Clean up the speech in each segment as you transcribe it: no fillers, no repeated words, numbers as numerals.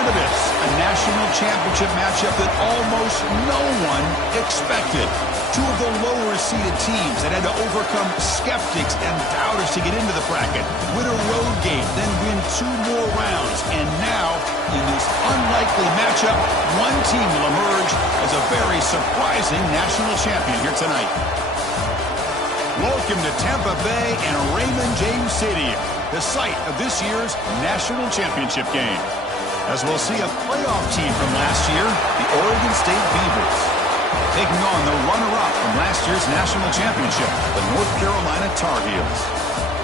listen to this. A national championship matchup that almost no one expected. Two of the lower-seeded teams that had to overcome skeptics and doubters to get into the bracket, win a road game, then win 2 more rounds. And now, in this unlikely matchup, one team will emerge as a very surprising national champion here tonight. Welcome to Tampa Bay and Raymond James Stadium, the site of this year's national championship game. As we'll see a playoff team from last year, the Oregon State Beavers, taking on the runner-up from last year's national championship, the North Carolina Tar Heels.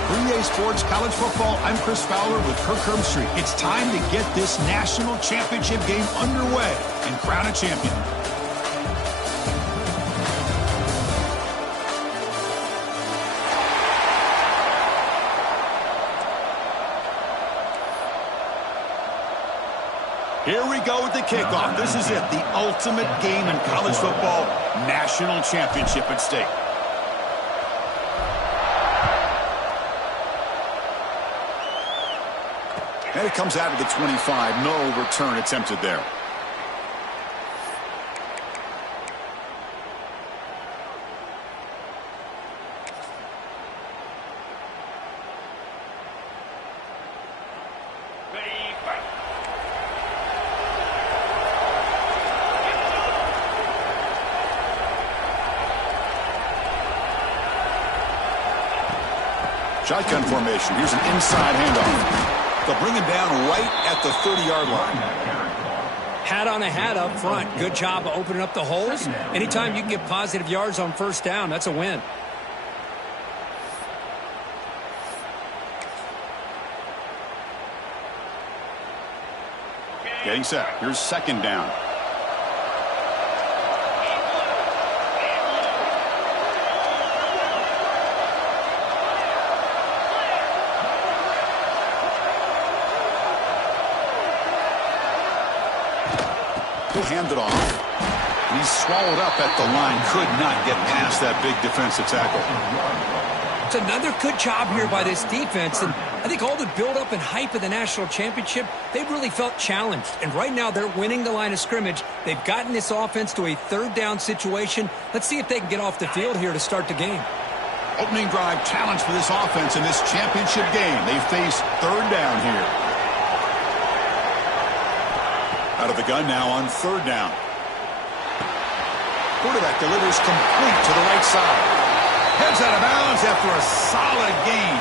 For EA Sports College Football, I'm Chris Fowler with Kirk Herbstreit. It's time to get this national championship game underway and crown a champion. Here we go with the kickoff. This is it, the ultimate game in college football, national championship at stake. And it comes out of the 25. No return attempted there. Shotgun formation. Here's an inside handoff. They'll bring him down right at the 30-yard line. Hat on a hat up front. Good job of opening up the holes. Anytime you can get positive yards on first down, that's a win. Getting set. Here's second down. He'll hand it off. And he's swallowed up at the line. Could not get past that big defensive tackle. It's another good job here by this defense. And I think all the build-up and hype of the national championship, they really felt challenged. And right now they're winning the line of scrimmage. They've gotten this offense to a third down situation. Let's see if they can get off the field here to start the game. Opening drive challenge for this offense in this championship game. They face third down here. Out of the gun now on third down. Quarterback delivers complete to the right side. Heads out of bounds after a solid gain.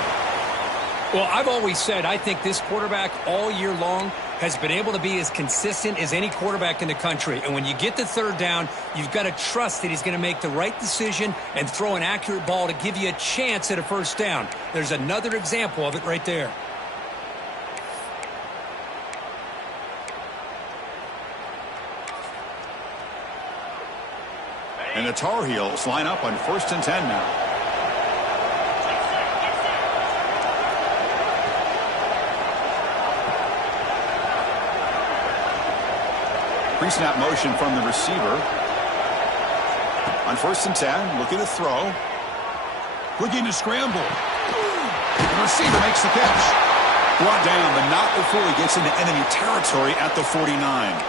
Well, I've always said I think this quarterback all year long has been able to be as consistent as any quarterback in the country. And when you get the third down, you've got to trust that he's going to make the right decision and throw an accurate ball to give you a chance at a first down. There's another example of it right there. And the Tar Heels line up on 1st and 10 now. Pre-snap motion from the receiver. On 1st and 10, looking to throw. Looking to scramble. The receiver makes the catch. Brought down, but not before he gets into enemy territory at the 49.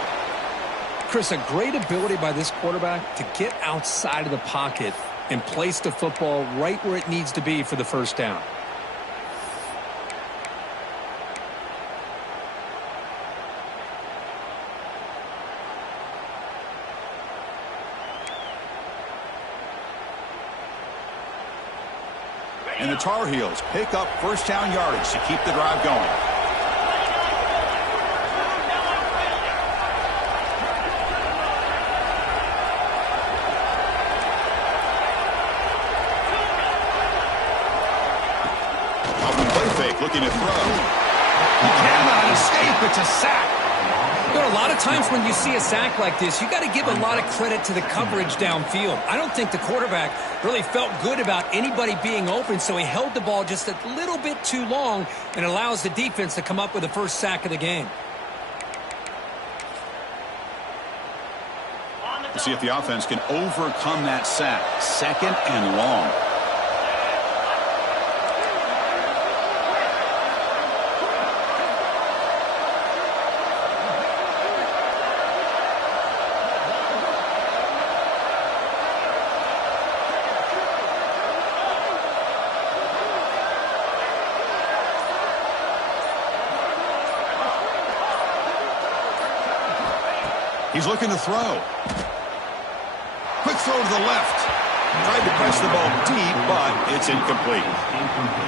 Chris, a great ability by this quarterback to get outside of the pocket and place the football right where it needs to be for the first down. And the Tar Heels pick up first down yardage to keep the drive going. Looking to throw. He cannot escape. It's a sack. There are a lot of times when you see a sack like this, you got to give a lot of credit to the coverage downfield. I don't think the quarterback really felt good about anybody being open, so he held the ball just a little bit too long and allows the defense to come up with the first sack of the game. We'll see if the offense can overcome that sack. 2nd and long. He's looking to throw. Quick throw to the left. Tried to press the ball deep, but it's incomplete.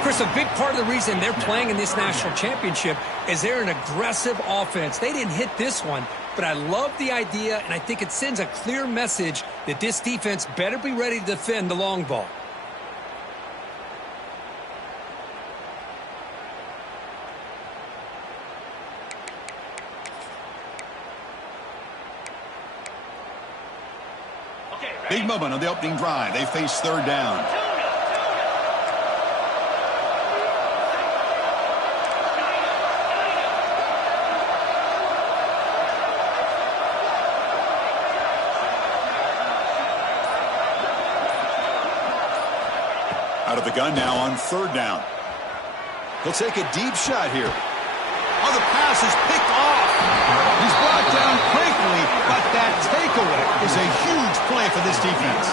Chris, a big part of the reason they're playing in this national championship is they're an aggressive offense. They didn't hit this one, but I love the idea, and I think it sends a clear message that this defense better be ready to defend the long ball. Big moment on the opening drive. They face third down. Out of the gun now on third down. He'll take a deep shot here. Oh, the pass is picked off. He's brought down quickly, but that takeaway is a huge play for this defense.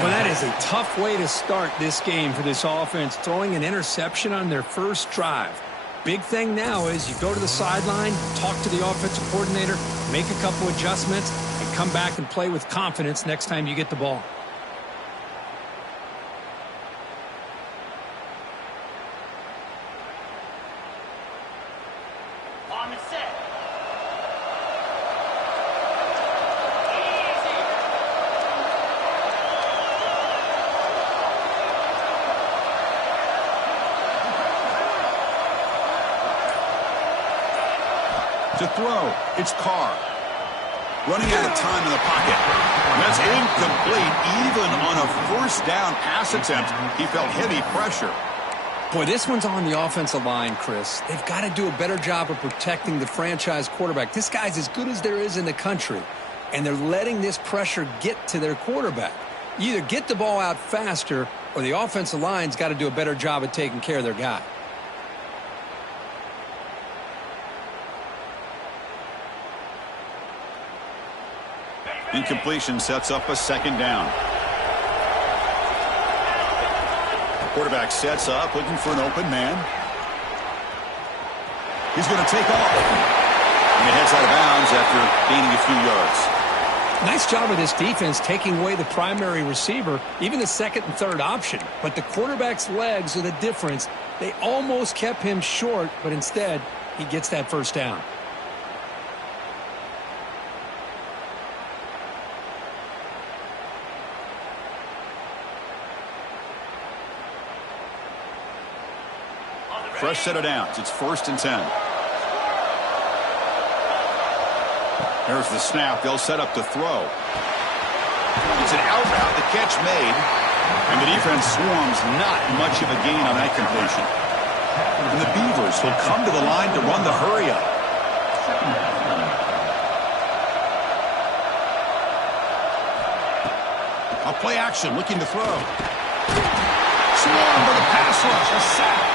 Well, that is a tough way to start this game for this offense, throwing an interception on their first drive. Big thing now is you go to the sideline, talk to the offensive coordinator, make a couple adjustments, and come back and play with confidence next time you get the ball. To throw, it's Carr. Running out of time in the pocket. And that's incomplete. Even on a first down pass attempt, he felt heavy pressure. Boy, this one's on the offensive line, Chris. They've got to do a better job of protecting the franchise quarterback. This guy's as good as there is in the country, and they're letting this pressure get to their quarterback. You either get the ball out faster, or the offensive line's got to do a better job of taking care of their guy. Incompletion sets up a second down. Quarterback sets up, looking for an open man. He's going to take off. And he heads out of bounds after gaining a few yards. Nice job of this defense taking away the primary receiver, even the second and third option. But the quarterback's legs are the difference. They almost kept him short, but instead, he gets that first down. Fresh set of downs. It's 1st and 10. There's the snap. They'll set up to throw. It's an out route. The catch made. And the defense swarms. Not much of a gain on that completion. And the Beavers will come to the line to run the hurry up. A play action. Looking to throw. Swarm for the pass rush. A sack.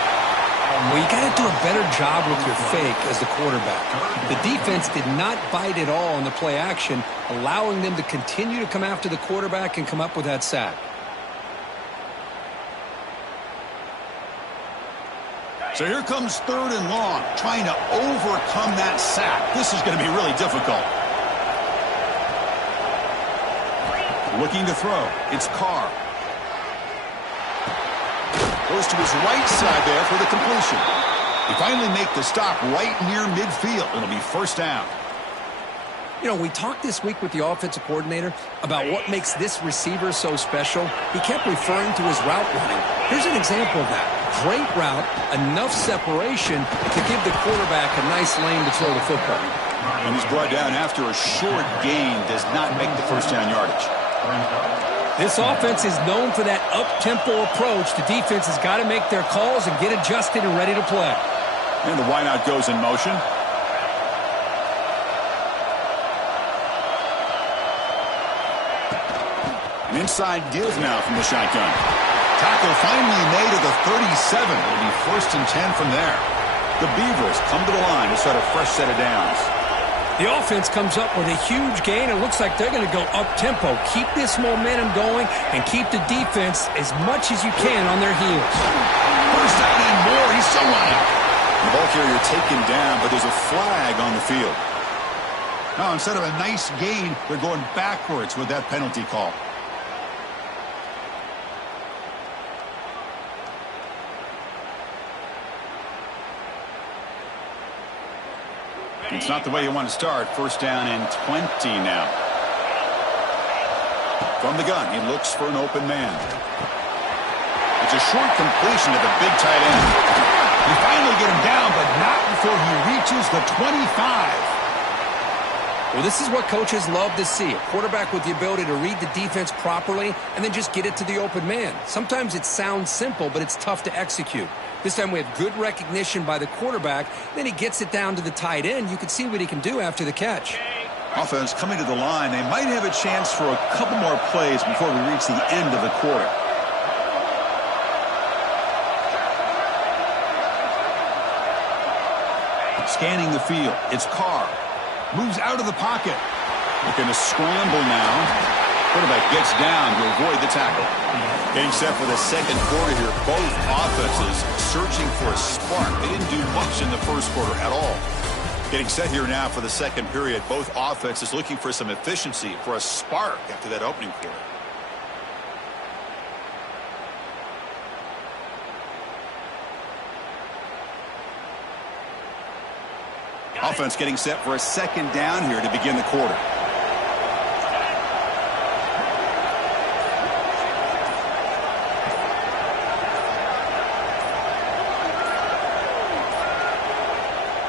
Well, you got to do a better job with your fake as the quarterback. The defense did not bite at all on the play action, allowing them to continue to come after the quarterback and come up with that sack. So here comes 3rd and long, trying to overcome that sack. This is going to be really difficult. Looking to throw. It's Carr. Goes to his right side there for the completion. They finally make the stop right near midfield. It'll be first down. You know, we talked this week with the offensive coordinator about what makes this receiver so special. He kept referring to his route running. Here's an example of that. Great route, enough separation to give the quarterback a nice lane to throw the football. And he's brought down after a short gain. Does not make the first down yardage. This offense is known for that up-tempo approach. The defense has got to make their calls and get adjusted and ready to play. And the wideout goes in motion. An inside give now from the shotgun. Tackle finally made at the 37. It'll be 1st and 10 from there. The Beavers come to the line to start a fresh set of downs. The offense comes up with a huge gain. It looks like they're going to go up-tempo. Keep this momentum going and keep the defense as much as you can on their heels. First down and more. He's still running. The ball carrier taken down, but there's a flag on the field. Now, instead of a nice gain, they're going backwards with that penalty call. It's not the way you want to start. First down and 20 now. From the gun, he looks for an open man. It's a short completion to the big tight end. They finally get him down, but not before he reaches the 25. Well, this is what coaches love to see. A quarterback with the ability to read the defense properly and then just get it to the open man. Sometimes it sounds simple, but it's tough to execute. This time we have good recognition by the quarterback. Then he gets it down to the tight end. You can see what he can do after the catch. Offense coming to the line. They might have a chance for a couple more plays before we reach the end of the quarter. Scanning the field. It's Carr. Moves out of the pocket. Looking to scramble now. Quarterback gets down to avoid the tackle. Getting set for the second quarter here. Both offenses searching for a spark. They didn't do much in the first quarter at all. Getting set here now for the second period. Both offenses looking for some efficiency, for a spark after that opening quarter. Offense getting set for a second down here to begin the quarter.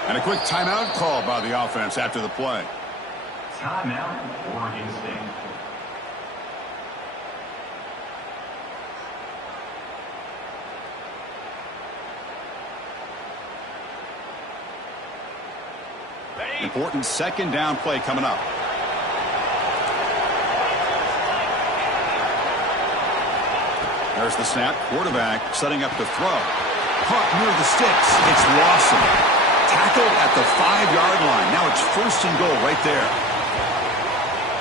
And a quick timeout call by the offense after the play. Timeout, Oregon State. Important second down play coming up. There's the snap. Quarterback setting up to throw. Caught near the sticks. It's Lawson. Tackled at the 5-yard line. Now it's first and goal right there.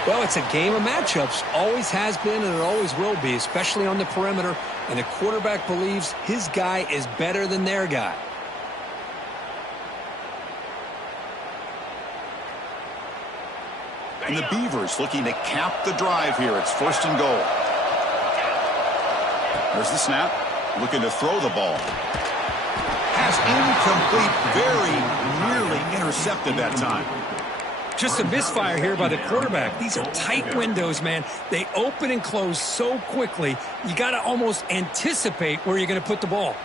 Well, it's a game of matchups. Always has been and it always will be, especially on the perimeter. And the quarterback believes his guy is better than their guy. And the Beavers looking to cap the drive here. It's first and goal. There's the snap. Looking to throw the ball. Pass incomplete. Very nearly intercepted that time. Just a misfire here by the quarterback. These are tight windows, man. They open and close so quickly. You got to almost anticipate where you're going to put the ball.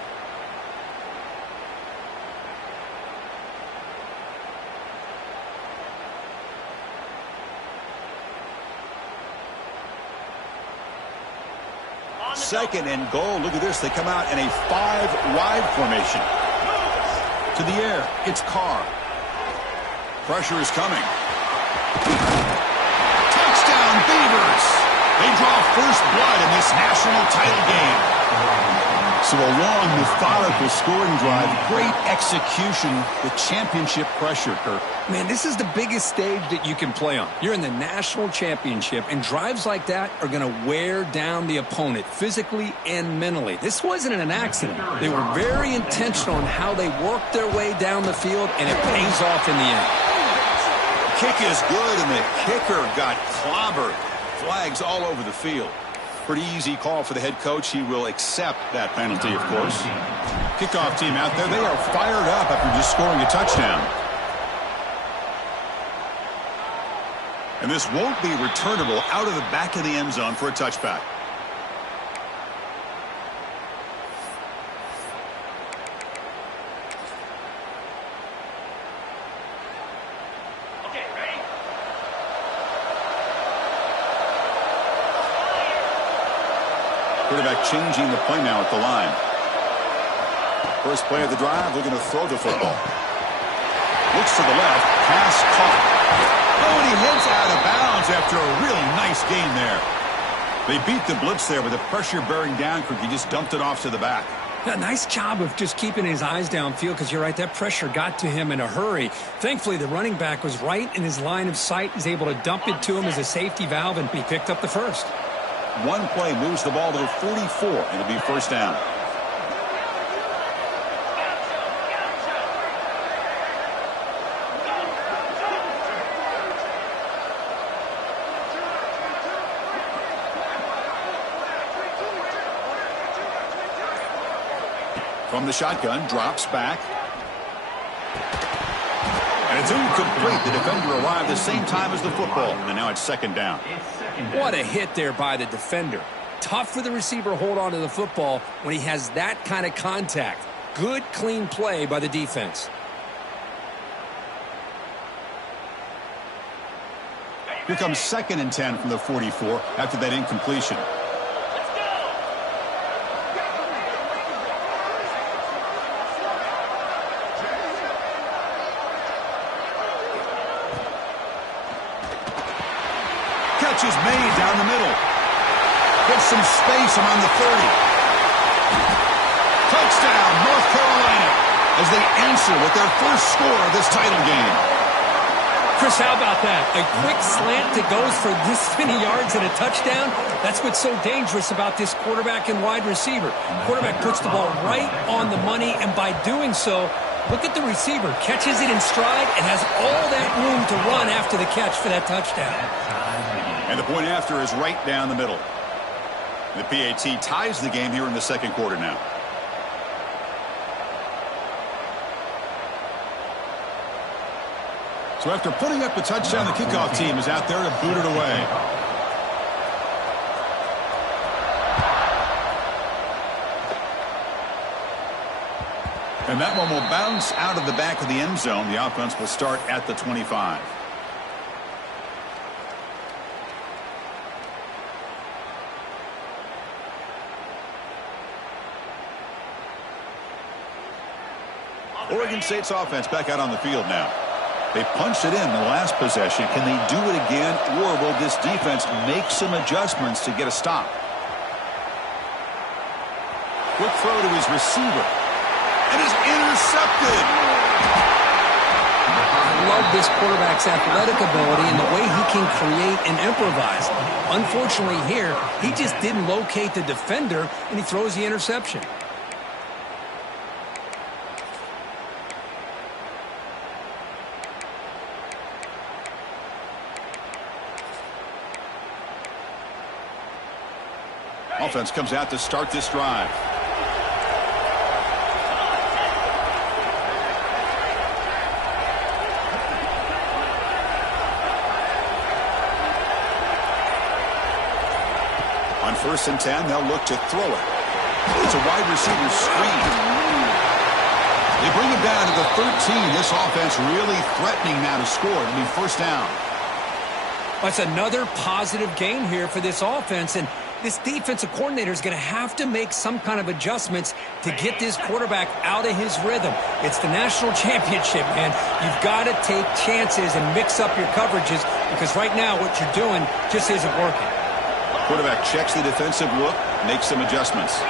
Second and goal. Look at this. They come out in a 5-wide formation. To the air. It's Carr. Pressure is coming. Touchdown, Beavers. They draw first blood in this national title game. So a long, methodical scoring drive. Great execution with championship pressure, Kirk. Man, this is the biggest stage that you can play on. You're in the national championship, and drives like that are going to wear down the opponent physically and mentally. This wasn't an accident. They were very intentional in how they worked their way down the field, and it pays off in the end. Kick is good, and the kicker got clobbered. Flags all over the field. Pretty easy call for the head coach. He will accept that penalty, of course. Kickoff team out there. They are fired up after just scoring a touchdown. And this won't be returnable out of the back of the end zone for a touchback. Quarterback changing the play now at the line. First play of the drive, looking to throw the football. Looks to the left, pass caught. Oh, and he heads out of bounds after a really nice gain there. They beat the blitz there with the pressure bearing down. He just dumped it off to the back. A nice job of just keeping his eyes downfield, because you're right, that pressure got to him in a hurry. Thankfully, the running back was right in his line of sight. He's able to dump it to him as a safety valve, and he picked up the first. One play moves the ball to the 44, and it'll be first down. From the shotgun, drops back. And it's incomplete. The defender arrived the same time as the football. And now it's second down. What a hit there by the defender. Tough for the receiver to hold on to the football when he has that kind of contact. Good, clean play by the defense. Here comes 2nd and 10 from the 44 after that incompletion. Catch is made down the middle. Gets some space around the 30. Touchdown, North Carolina, as they answer with their first score of this title game. Chris, how about that? A quick slant that goes for this many yards and a touchdown. That's what's so dangerous about this quarterback and wide receiver. Quarterback puts the ball right on the money, and by doing so, look at the receiver. Catches it in stride and has all that room to run after the catch for that touchdown. And the point after is right down the middle. The PAT ties the game here in the second quarter now. So after putting up the touchdown, the kickoff team is out there to boot it away. And that one will bounce out of the back of the end zone. The offense will start at the 25. Oregon State's offense back out on the field now. They punched it in the last possession. Can they do it again, or will this defense make some adjustments to get a stop? Quick throw to his receiver. And is intercepted. I love this quarterback's athletic ability and the way he can create and improvise. Unfortunately here, he just didn't locate the defender, and he throws the interception. Offense comes out to start this drive. On 1st and 10, they'll look to throw it. It's a wide receiver screen. They bring him down to the 13. This offense really threatening now to score. It'll be first down. That's another positive game here for this offense, and this defensive coordinator is going to have to make some kind of adjustments to get this quarterback out of his rhythm. It's the national championship, man. You've got to take chances and mix up your coverages, because right now what you're doing just isn't working. Quarterback checks the defensive look, makes some adjustments.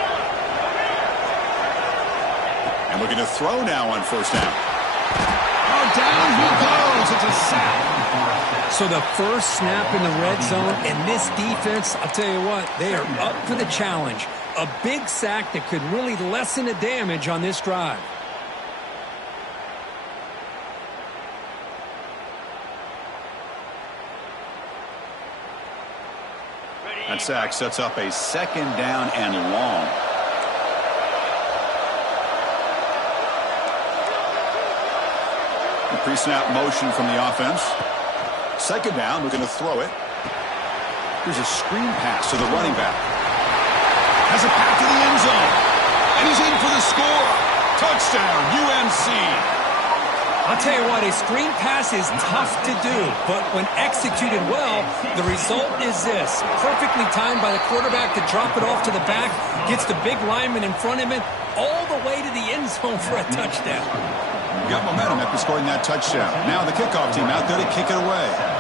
And looking to throw now on first down. Oh, down he goes. It's a sack. So the first snap in the red zone, and this defense, I'll tell you what, they are up for the challenge. A big sack that could really lessen the damage on this drive. That sack sets up a second down and long. The pre-snap motion from the offense. Second down, looking to throw it. Here's a screen pass to the running back. Has a pass to the end zone. And he's in for the score. Touchdown, UNC. I'll tell you what, a screen pass is tough to do, but when executed well, the result is this. Perfectly timed by the quarterback to drop it off to the back, gets the big lineman in front of him, all the way to the end zone for a touchdown. Got momentum after scoring that touchdown. Now the kickoff team out there to kick it away.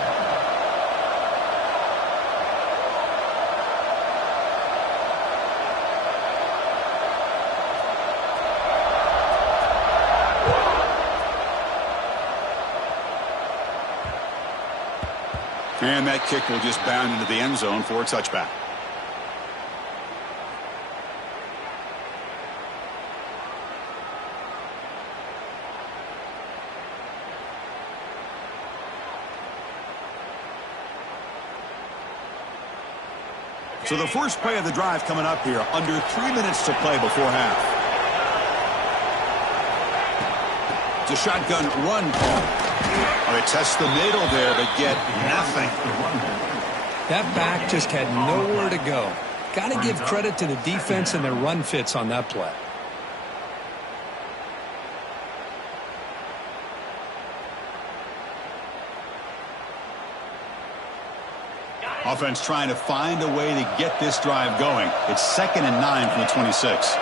And that kick will just bound into the end zone for a touchback. So the first play of the drive coming up here, under 3 minutes to play before half. It's a shotgun run call. They test the middle there, but get nothing. That back just had nowhere to go. Got to give credit to the defense and their run fits on that play. Offense trying to find a way to get this drive going. It's 2nd and 9 from the 26.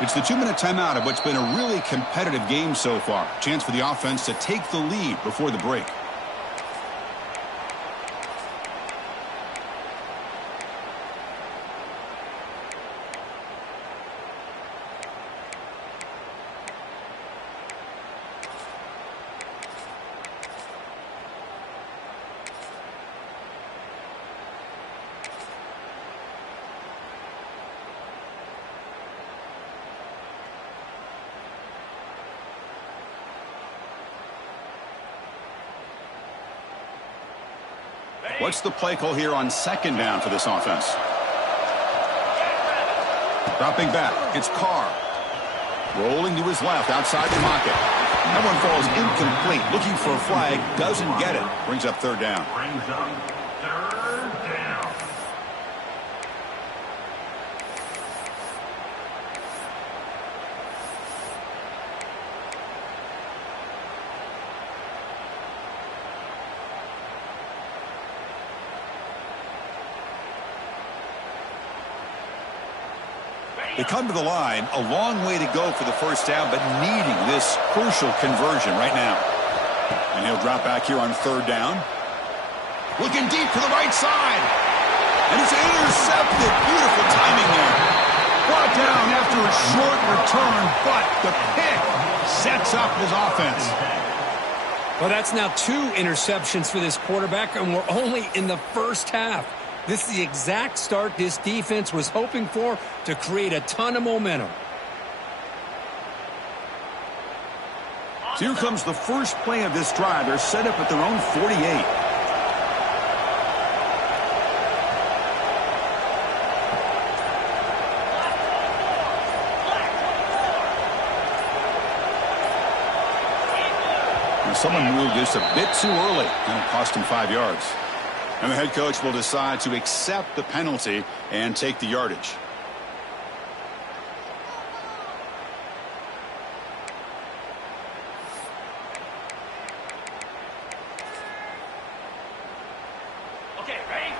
It's the 2-minute timeout of what's been a really competitive game so far. Chance for the offense to take the lead before the break. What's the play call here on 2nd down for this offense? Dropping back, it's Carr. Rolling to his left, outside the pocket. That one falls incomplete. Looking for a flag, doesn't get it. Brings up 3rd down. Brings up 3rd down. They come to the line, a long way to go for the 1st down, but needing this crucial conversion right now. And he'll drop back here on 3rd down. Looking deep to the right side. And it's intercepted. Beautiful timing there. Brought down after a short return, but the pick sets up his offense. Well, that's now 2 interceptions for this quarterback, and we're only in the 1st half. This is the exact start this defense was hoping for to create a ton of momentum. So here comes the first play of this drive. They're set up at their own 48. And someone moved this a bit too early, and it cost him 5 yards. And the head coach will decide to accept the penalty and take the yardage. Okay, ready?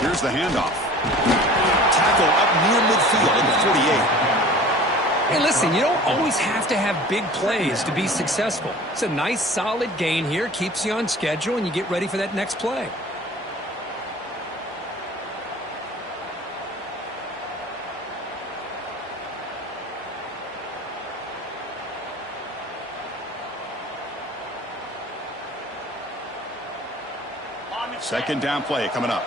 Here's the handoff. Tackle up near midfield at the 48. Hey, listen, you don't always have to have big plays to be successful. It's a nice, solid gain here. Keeps you on schedule, and you get ready for that next play. Second down play coming up.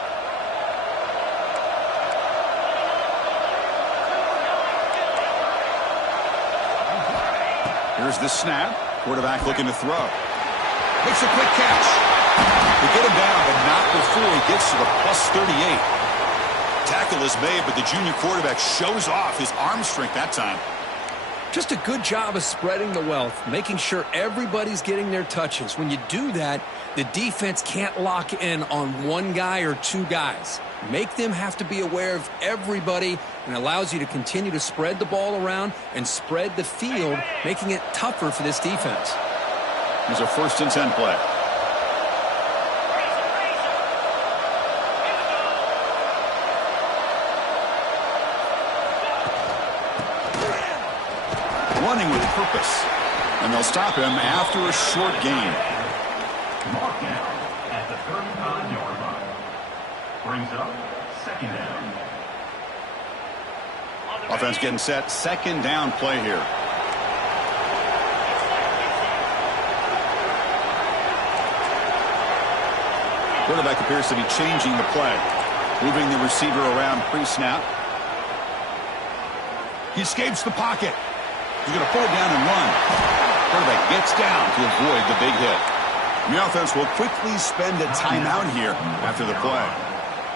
Here's the snap. Quarterback looking to throw. Makes a quick catch. They get him down, but not before he gets to the plus 38. Tackle is made, but the junior quarterback shows off his arm strength that time. Just a good job of spreading the wealth, making sure everybody's getting their touches. When you do that, the defense can't lock in on one guy or 2 guys. Make them have to be aware of everybody, and allows you to continue to spread the ball around and spread the field, making it tougher for this defense. Here's a 1st and 10 play. Running with purpose. And they'll stop him after a short gain. Mark down at the 35-yard line. Brings up 2nd down. Offense getting set. Second down play here. Quarterback appears to be changing the play. Moving the receiver around pre-snap. He escapes the pocket. He's going to pull it down and run. Quarterback gets down to avoid the big hit. And the offense will quickly spend a timeout here after the play.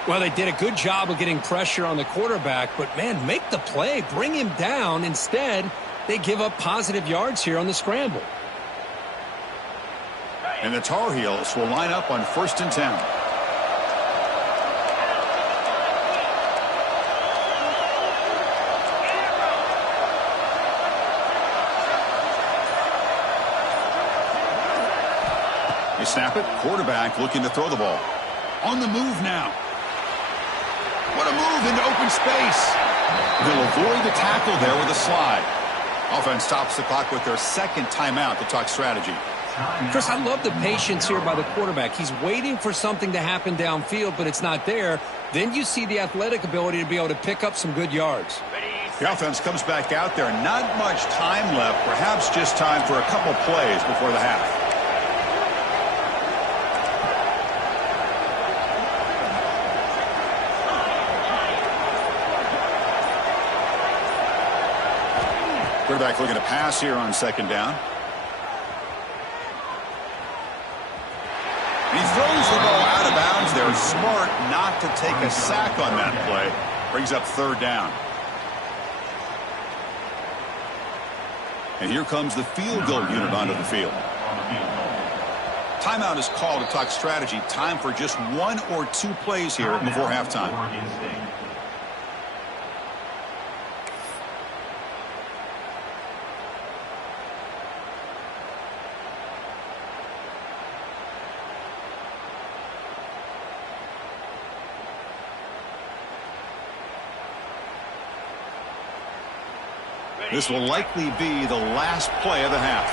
Well, they did a good job of getting pressure on the quarterback, but, man, make the play. Bring him down. Instead, they give up positive yards here on the scramble. And the Tar Heels will line up on 1st and 10. You snap it. Quarterback looking to throw the ball. On the move now. What a move into open space. They'll avoid the tackle there with a slide. Offense stops the clock with their second timeout to talk strategy. Chris, I love the patience here by the quarterback. He's waiting for something to happen downfield, but it's not there. Then you see the athletic ability to be able to pick up some good yards. The offense comes back out there. Not much time left. Perhaps just time for a couple plays before the half. Quarterback looking to pass here on second down. And he throws the ball out of bounds there. Smart not to take a sack on that play. Brings up third down. And here comes the field goal unit onto the field. Timeout is called to talk strategy. Time for just 1 or 2 plays here before halftime. This will likely be the last play of the half.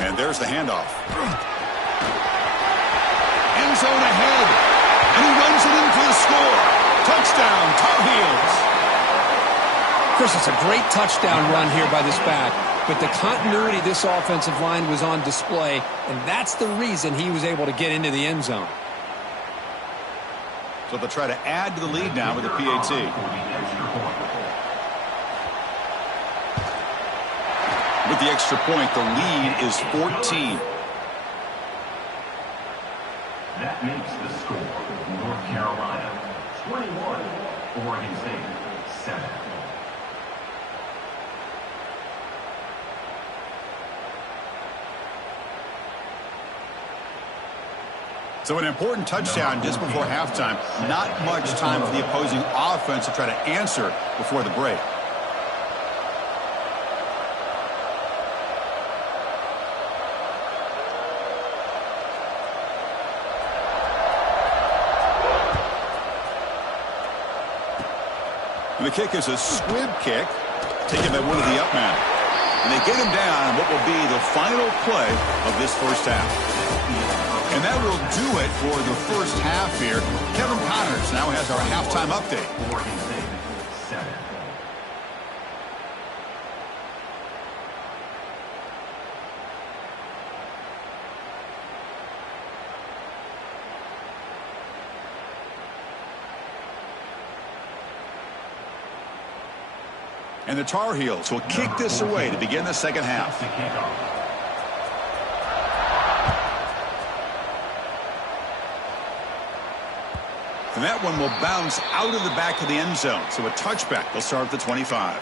And there's the handoff. End zone ahead. And he runs it in for the score. Touchdown, Tar Heels. Chris, it's a great touchdown run here by this back. But the continuity of this offensive line was on display, and that's the reason he was able to get into the end zone. So they'll try to add to the lead now with the PAT. With the extra point, the lead is 14. That makes the score North Carolina 21, Oregon State 7. So an important touchdown just before halftime. Not much time for the opposing offense to try to answer before the break. And the kick is a squib kick taken by one of the up men. And they get him down in what will be the final play of this first half. And that will do it for the first half here. Kevin Connors now has our halftime update. Oregon State 7. And the Tar Heels will kick this away to begin the second half. And that one will bounce out of the back of the end zone. So a touchback will start at the 25.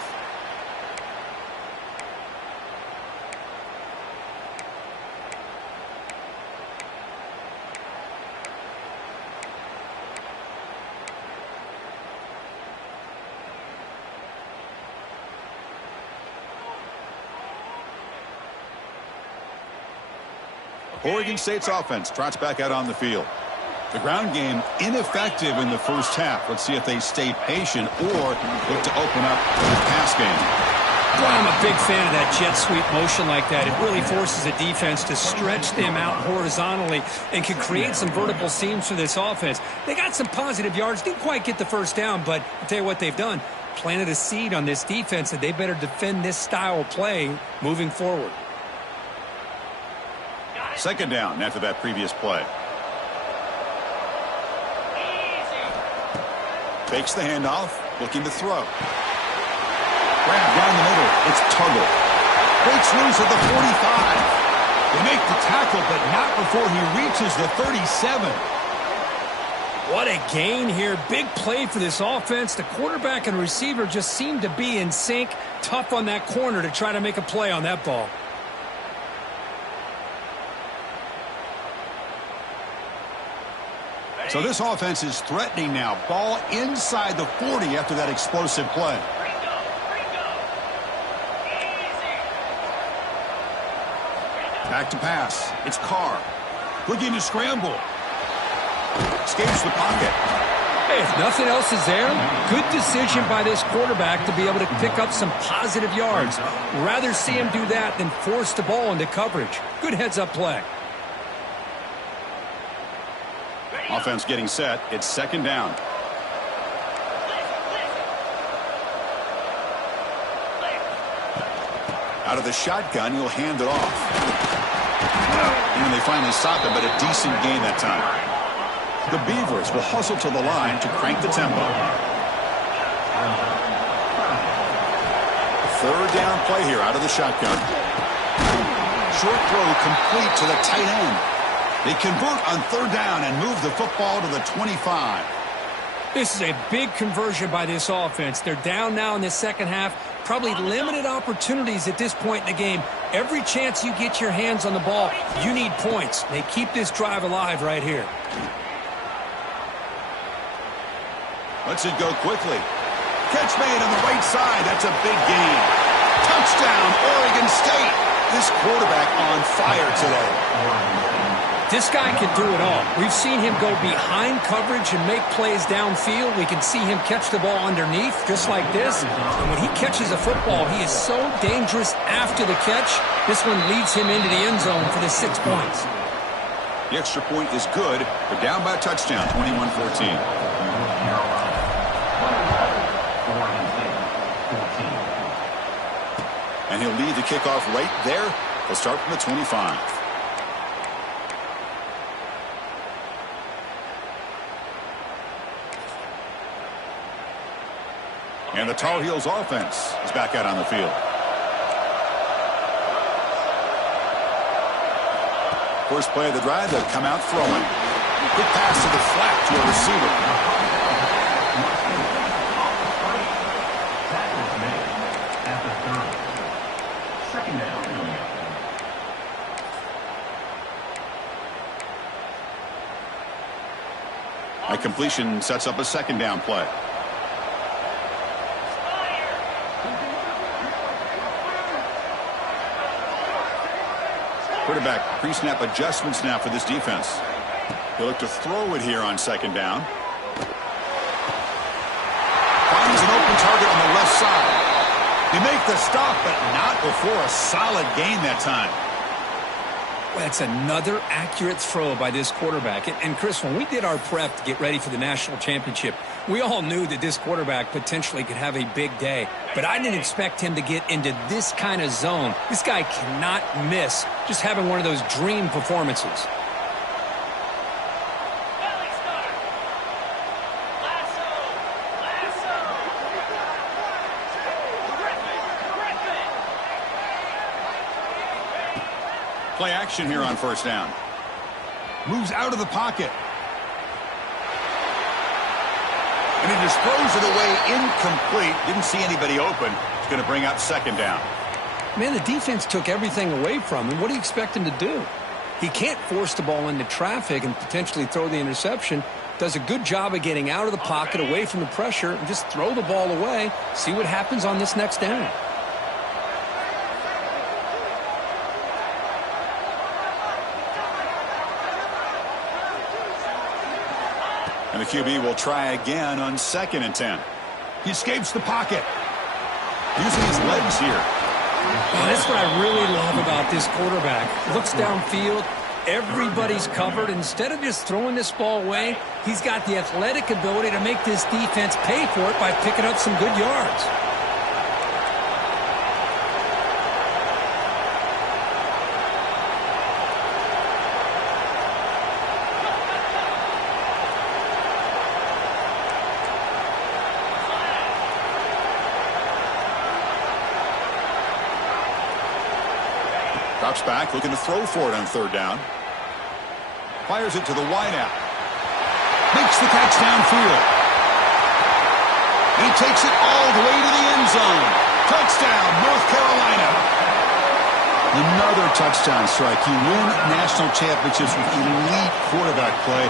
Oregon State's offense trots back out on the field. The ground game ineffective in the first half. Let's see if they stay patient or look to open up the pass game. Boy, I'm a big fan of that jet sweep motion like that. It really forces a defense to stretch them out horizontally and can create some vertical seams for this offense. They got some positive yards, didn't quite get the first down, but I'll tell you what they've done. Planted a seed on this defense that they better defend this style of play moving forward. Second down after that previous play. Takes the handoff, looking to throw. Grab down the middle. It's Tuggle. Breaks loose at the 45. They make the tackle, but not before he reaches the 37. What a gain here. Big play for this offense. The quarterback and receiver just seem to be in sync. Tough on that corner to try to make a play on that ball. So this offense is threatening now. Ball inside the 40 after that explosive play. Back to pass. It's Carr. Looking to scramble. Escapes the pocket. Hey, if nothing else is there, good decision by this quarterback to be able to pick up some positive yards. Rather see him do that than force the ball into coverage. Good heads-up play. Offense getting set. It's second down. Out of the shotgun, he'll hand it off. And they finally stop it, but a decent gain that time. The Beavers will hustle to the line to crank the tempo. Third down play here out of the shotgun. Short throw complete to the tight end. They convert on third down and move the football to the 25. This is a big conversion by this offense. They're down now in the second half. Probably limited opportunities at this point in the game. Every chance you get your hands on the ball, you need points. They keep this drive alive right here. Lets it go quickly. Catch made on the right side. That's a big gain. Touchdown, Oregon State. This quarterback on fire today. This guy can do it all. We've seen him go behind coverage and make plays downfield. We can see him catch the ball underneath, just like this. And when he catches a football, he is so dangerous after the catch. This one leads him into the end zone for the 6 points. The extra point is good. They're down by a touchdown, 21-14. And he'll lead the kickoff right there. He'll start from the 25. And the Tar Heels offense is back out on the field. First play of the drive, they'll come out throwing. Quick pass to the flat to a receiver. Second down. A completion sets up a second down play. Quarterback pre-snap adjustments now for this defense. He'll look to throw it here on second down. Finds an open target on the left side. They make the stop, but not before a solid gain that time. That's another accurate throw by this quarterback. And Chris, when we did our prep to get ready for the national championship, we all knew that this quarterback potentially could have a big day. But I didn't expect him to get into this kind of zone. This guy cannot miss just having one of those dream performances. Play action here on first down. Moves out of the pocket. And he just throws it away incomplete. Didn't see anybody open. It's going to bring up second down. Man, the defense took everything away from him. What do you expect him to do? He can't force the ball into traffic and potentially throw the interception. Does a good job of getting out of the pocket, away from the pressure, and just throw the ball away. See what happens on this next down. And the QB will try again on 2nd and 10. He escapes the pocket. using his legs here. Well, that's what I really love about this quarterback. Looks downfield. Everybody's covered. Instead of just throwing this ball away, he's got the athletic ability to make this defense pay for it by picking up some good yards. Drops back, looking to throw for it on third down. Fires it to the wideout. Makes the catch downfield. He takes it all the way to the end zone. Touchdown, North Carolina. Another touchdown strike. You win national championships with elite quarterback play.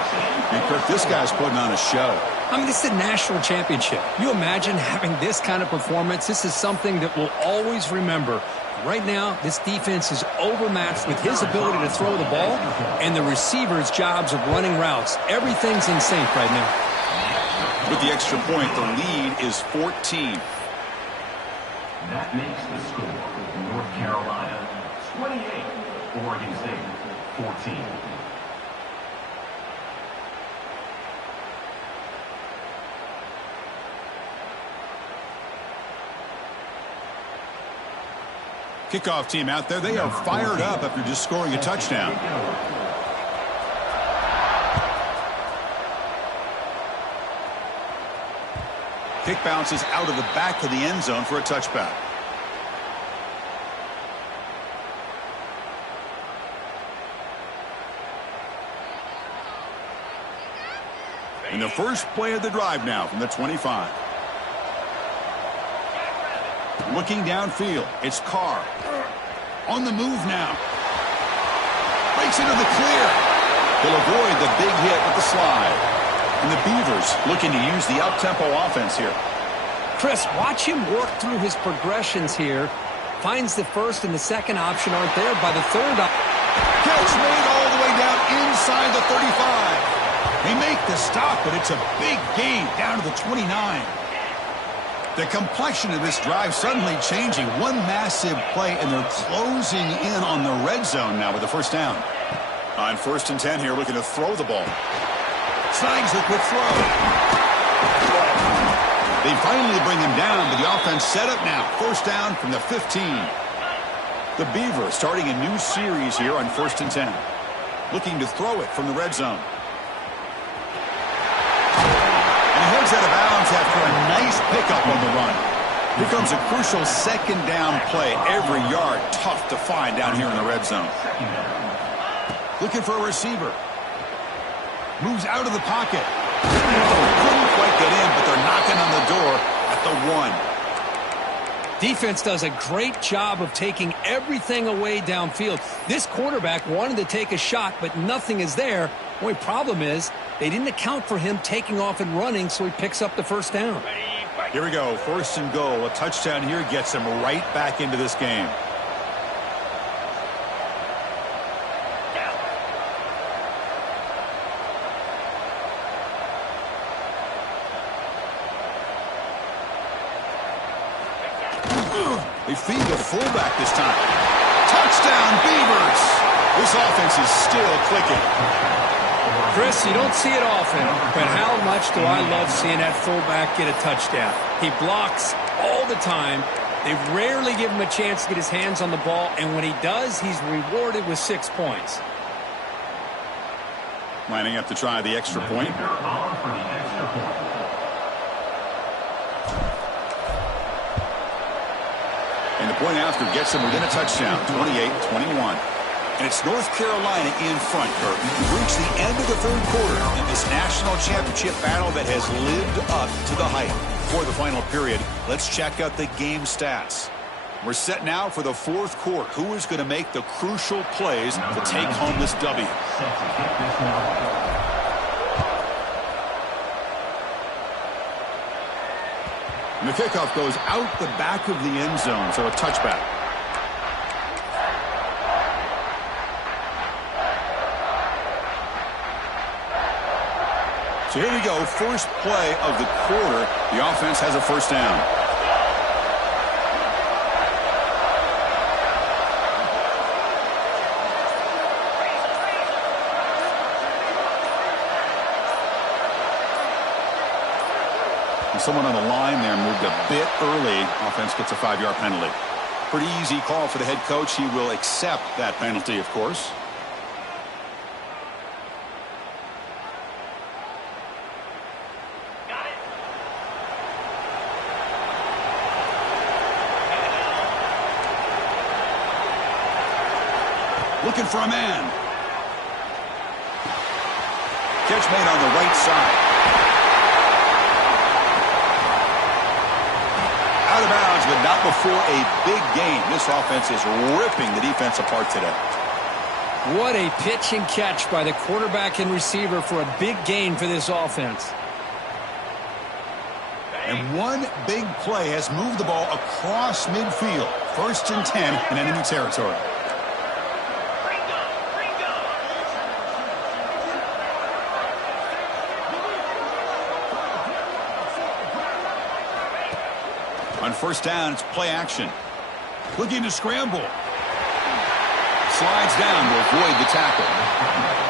And Kirk, this guy's putting on a show. I mean, this is a national championship. You imagine having this kind of performance? This is something that we'll always remember. Right now, this defense is overmatched with his ability to throw the ball and the receivers' jobs of running routes. Everything's in sync right now. With the extra point, the lead is 14. That makes the score. North Carolina 28, Oregon State 14. Kickoff team out there. They are fired up after just scoring a touchdown. Kick bounces out of the back of the end zone for a touchback. And the first play of the drive now from the 25. Looking downfield, it's Carr. On the move now. Breaks into the clear. He'll avoid the big hit with the slide. And the Beavers looking to use the up-tempo offense here. Chris, watch him work through his progressions here. Finds the first and the second option aren't there by the third. Catch made all the way down inside the 35. They make the stop, but it's a big gain down to the 29. The complexion of this drive suddenly changing. One massive play, and they're closing in on the red zone now with the first down. On 1st and 10 here, looking to throw the ball. Snags the quick throw. They finally bring him down, but the offense set up now. First down from the 15. The Beavers starting a new series here on 1st and 10. Looking to throw it from the red zone. Heads out of bounds after a nice pickup on the run. Here comes a crucial second down play. Every yard tough to find down here in the red zone. Looking for a receiver. Moves out of the pocket. Couldn't quite get in, but they're knocking on the door at the 1. Defense does a great job of taking everything away downfield. This quarterback wanted to take a shot, but nothing is there. The only problem is they didn't account for him taking off and running, so he picks up the first down. Here we go. 1st and goal. A touchdown here gets him right back into this game. They feed the fullback this time. Touchdown, Beavers! This offense is still clicking. Chris, you don't see it often, but how much do I love seeing that fullback get a touchdown. He blocks all the time. They rarely give him a chance to get his hands on the ball, and when he does, he's rewarded with 6 points. Lining up to try the extra point. And the point after gets him within a touchdown, 28-21. And it's North Carolina in front, Kurt. We've reached the end of the third quarter in this national championship battle that has lived up to the hype. For the final period, let's check out the game stats. We're set now for the fourth quarter. Who is going to make the crucial plays to take home this W? And the kickoff goes out the back of the end zone, so a touchback. So here we go, first play of the quarter. The offense has a first down. And someone on the line there moved a bit early. Offense gets a 5-yard penalty. Pretty easy call for the head coach. He will accept that penalty, of course. Looking for a man. Catch made on the right side. Out of bounds, but not before a big gain. This offense is ripping the defense apart today. What a pitch and catch by the quarterback and receiver for a big gain for this offense. And one big play has moved the ball across midfield. 1st and 10 in enemy territory. On 1st down, it's play action. Looking to scramble. Slides down to avoid the tackle.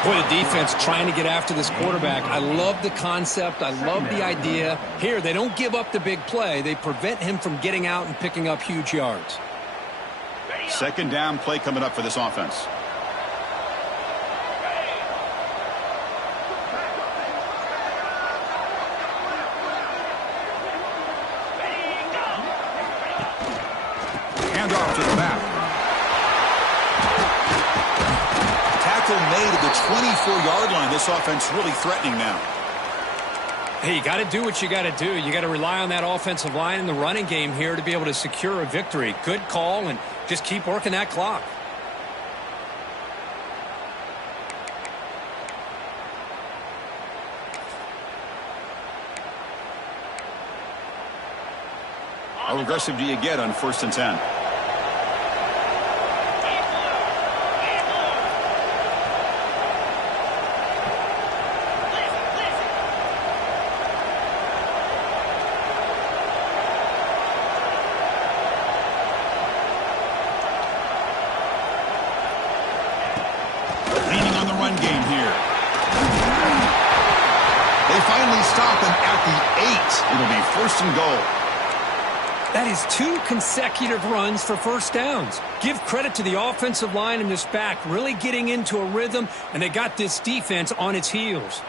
Boy, the defense trying to get after this quarterback. I love the concept. I love the idea. Here, they don't give up the big play. They prevent him from getting out and picking up huge yards. 2nd down play coming up for this offense. Handoff to the back. Tackle made at the 24-yard line. This offense really threatening now. Hey, you got to do what you got to do. You got to rely on that offensive line in the running game here to be able to secure a victory. Good call, and just keep working that clock. How aggressive do you get on 1st and 10? Leaning on the run game here. They finally stop him at the 8. It'll be 1st and goal. That is 2 consecutive runs for 1st downs. Give credit to the offensive line and this back really getting into a rhythm, and they got this defense on its heels.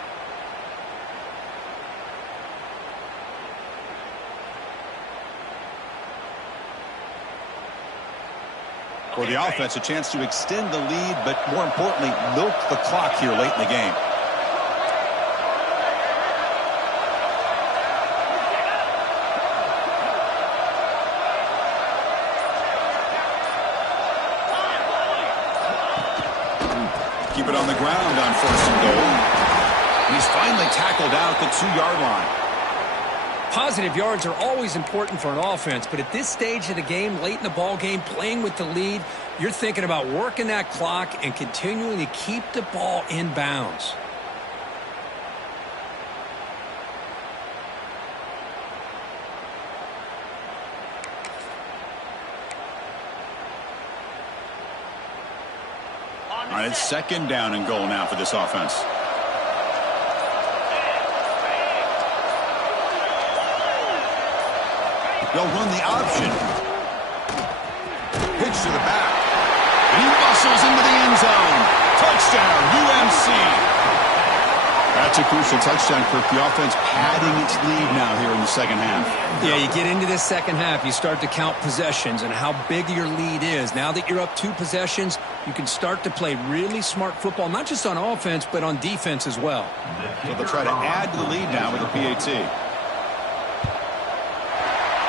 For the offense, a chance to extend the lead, but more importantly, milk the clock here late in the game. Keep it on the ground on 1st and goal. And he's finally tackled out at the 2-yard line. Positive yards are always important for an offense, but at this stage of the game, late in the ball game, playing with the lead, you're thinking about working that clock and continuing to keep the ball in bounds. All right, it's 2nd down and goal now for this offense. They'll run the option. Pitch to the back. And he bustles into the end zone. Touchdown, UMC. That's a crucial touchdown, Kirk. The offense padding its lead now here in the 2nd half. Yeah, you get into this 2nd half, you start to count possessions and how big your lead is. Now that you're up 2 possessions, you can start to play really smart football, not just on offense, but on defense as well. So they'll try to add to the lead now with a PAT.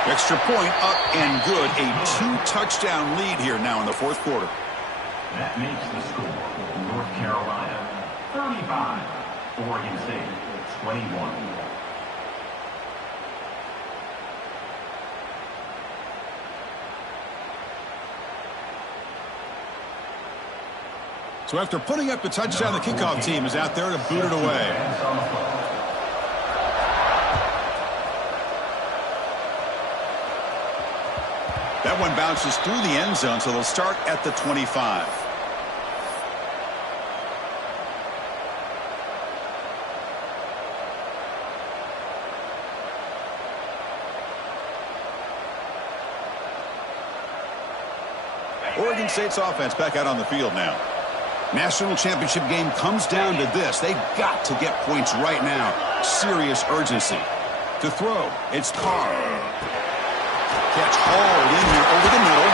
Extra point up and good. A 2-touchdown lead here now in the 4th quarter. That makes the score North Carolina 35, Oregon State 21. So after putting up the touchdown, the kickoff team is out there to boot it away. That one bounces through the end zone, so they'll start at the 25. Oregon State's offense back out on the field now. National championship game comes down to this. They've got to get points right now. Serious urgency. To throw, it's Carr. Catch hauled in here over the middle.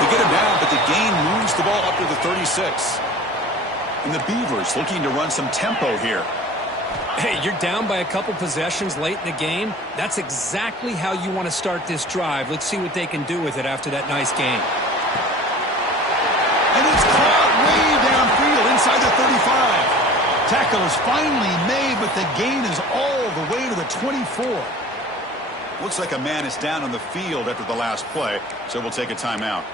They get him down, but the gain moves the ball up to the 36. And the Beavers looking to run some tempo here. Hey, you're down by a couple possessions late in the game. That's exactly how you want to start this drive. Let's see what they can do with it after that nice game. And it's caught way downfield inside the 35. Tackle is finally made, but the gain is all the way to the 24. Looks like a man is down on the field after the last play, so we'll take a timeout.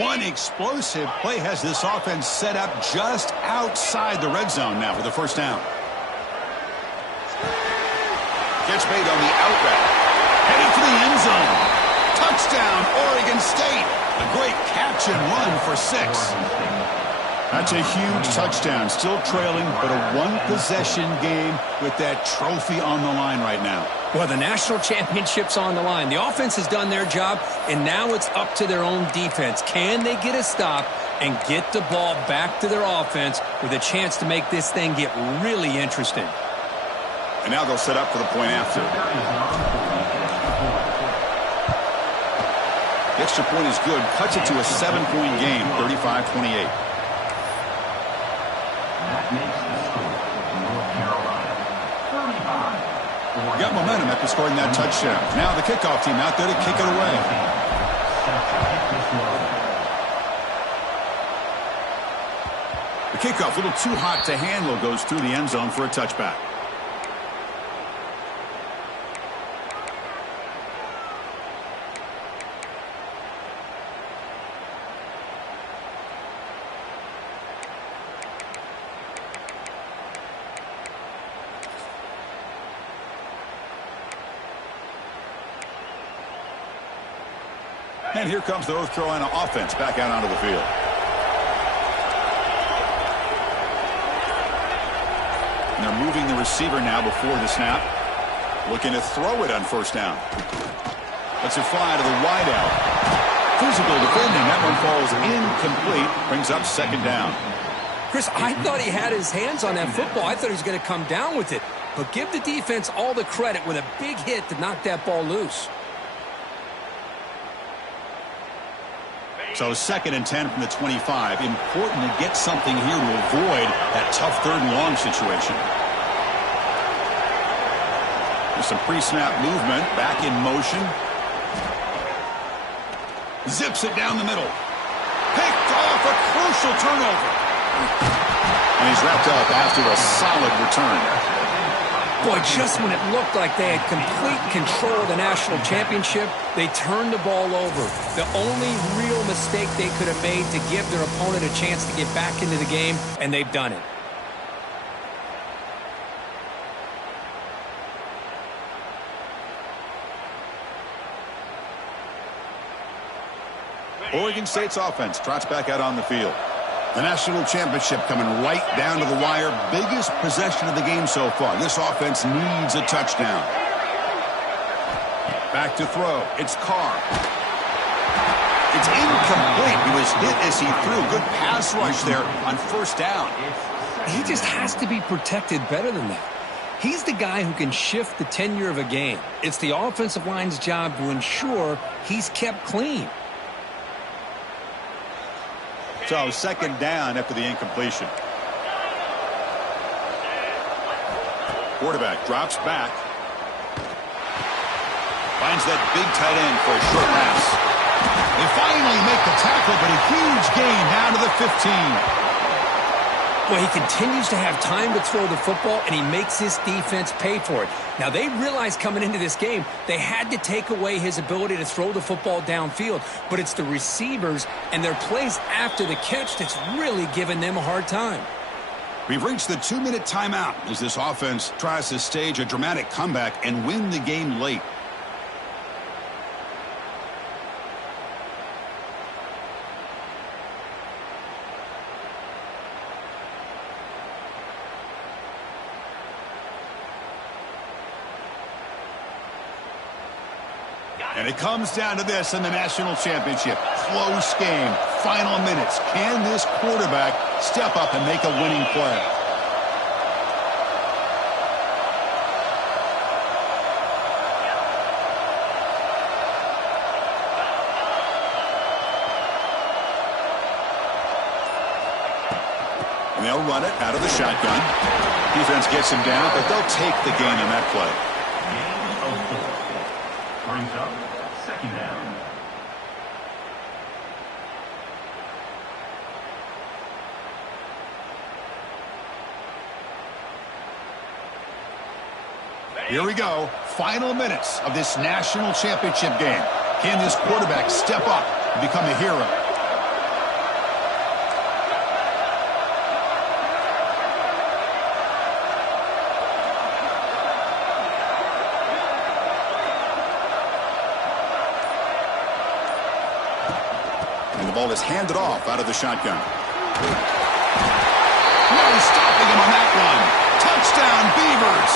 One explosive play has this offense set up just outside the red zone now for the first down. Catch made on the out route. Headed for the end zone. Touchdown, Oregon State. A great catch and run for 6. That's a huge touchdown. Still trailing, but a one-possession game with that trophy on the line right now. Well, the national championship's on the line. The offense has done their job, and now it's up to their own defense. Can they get a stop and get the ball back to their offense with a chance to make this thing get really interesting? And now they'll set up for the point after. The extra point is good. Cuts it to a 7-point game, 35-28. That makes the score North Carolina 35. Got momentum after scoring that touchdown. Now the kickoff team out there to kick it away. The kickoff, a little too hot to handle, goes through the end zone for a touchback. And here comes the North Carolina offense back out onto the field. And they're moving the receiver now before the snap. Looking to throw it on first down. Let's it fly to the wideout. Physical defending. That one falls incomplete. Brings up second down. Chris, I thought he had his hands on that football. I thought he was going to come down with it. But give the defense all the credit with a big hit to knock that ball loose. So 2nd and 10 from the 25. Important to get something here to avoid that tough 3rd and long situation. There's some pre-snap movement. Back in motion. Zips it down the middle. Picked off, a crucial turnover. And he's wrapped up after a solid return. Boy, just when it looked like they had complete control of the national championship, they turned the ball over. The only real mistake they could have made to give their opponent a chance to get back into the game, and they've done it. Oregon State's offense trots back out on the field. The national championship coming right down to the wire. Biggest possession of the game so far. This offense needs a touchdown. Back to throw. It's Carr. It's incomplete. He was hit as he threw. Good pass rush there on first down. He just has to be protected better than that. He's the guy who can shift the tenure of a game. It's the offensive line's job to ensure he's kept clean. So 2nd down after the incompletion. Quarterback drops back. Finds that big tight end for a short pass. They finally make the tackle, but a huge gain down to the 15. Well, he continues to have time to throw the football, and he makes his defense pay for it. Now, they realized coming into this game they had to take away his ability to throw the football downfield, but it's the receivers and their plays after the catch that's really giving them a hard time. We've reached the 2-minute timeout as this offense tries to stage a dramatic comeback and win the game late. And it comes down to this in the national championship. Close game, final minutes. Can this quarterback step up and make a winning play? And they'll run it out of the shotgun. Defense gets him down, but they'll take the gain on that play. Gain of 4. Brings up second down. Here we go. Final minutes of this national championship game. Can this quarterback step up and become a hero? And the ball is handed off out of the shotgun. No stopping him on that one. Touchdown, Beavers.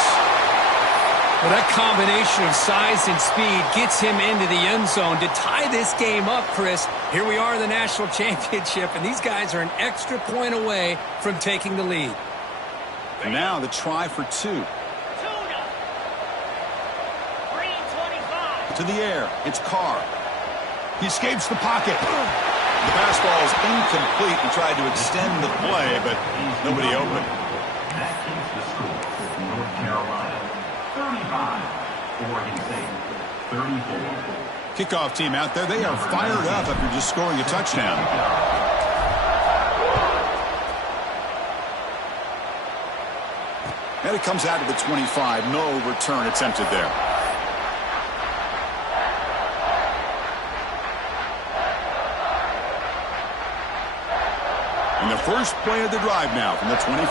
Well, that combination of size and speed gets him into the end zone to tie this game up, Chris. Here we are in the national championship, and these guys are an extra point away from taking the lead. And now the try for 2. To the air, it's Carr. He escapes the pocket. The pass ball is incomplete. He tried to extend the play, but nobody open. That keeps the score with North Carolina 35, Oregon State 34. Kickoff team out there, they are fired up after just scoring a touchdown. And it comes out to the 25. No return attempted there. And the first play of the drive now from the 25.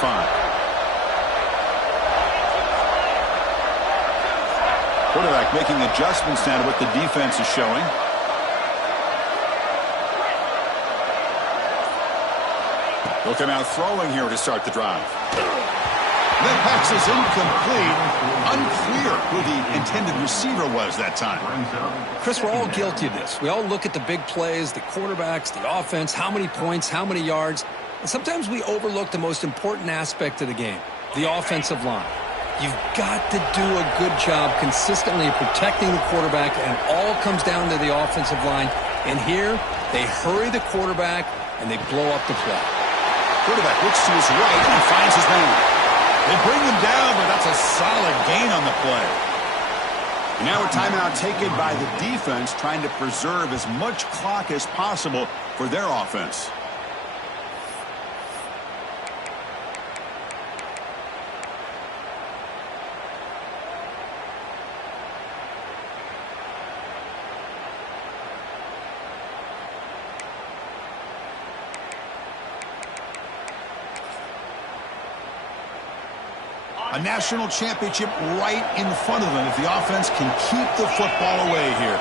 Quarterback making adjustments now to what the defense is showing. He'll come out throwing here to start the drive. That pass is incomplete. Unclear who the intended receiver was that time. Chris, we're all guilty of this. We all look at the big plays, the quarterbacks, the offense, how many points, how many yards. And sometimes we overlook the most important aspect of the game, the offensive line. You've got to do a good job consistently protecting the quarterback, and it all comes down to the offensive line. And here, they hurry the quarterback, and they blow up the play. Quarterback looks to his right and finds his man. They bring him down, but that's a solid gain on the play. And now a timeout taken by the defense, trying to preserve as much clock as possible for their offense. A national championship right in front of them if the offense can keep the football away here.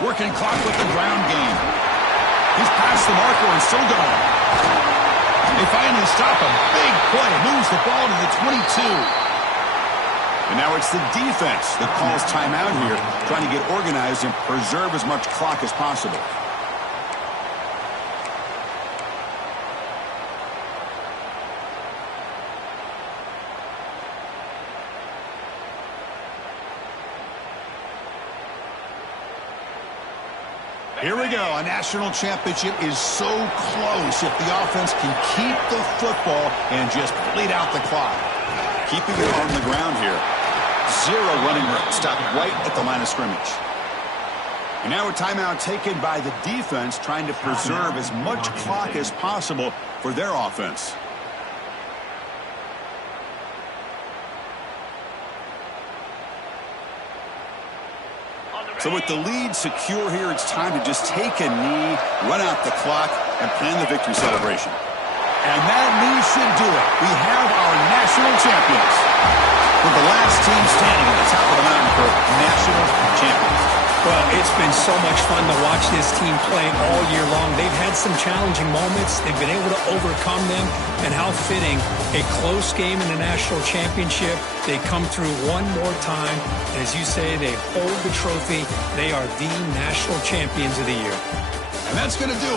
Working clock with the ground game. He's past the marker and still going. They finally stop a big play. Moves the ball to the 22. And now it's the defense that calls timeout here, trying to get organized and preserve as much clock as possible. Here we go. A national championship is so close if the offense can keep the football and just bleed out the clock. Keeping it on the ground here. 0 running room. Stopped right at the line of scrimmage. And now a timeout taken by the defense, trying to preserve as much clock as possible for their offense. So with the lead secure here, it's time to just take a knee, run out the clock, and plan the victory celebration. And that knee should do it. We have our national champions. With the last team standing at the top of the mountain for national champions. Well, it's been so much fun to watch this team play all year long. They've had some challenging moments. They've been able to overcome them. And how fitting, a close game in the national championship. They come through one more time. And as you say, they hold the trophy. They are the national champions of the year. And that's going to do it.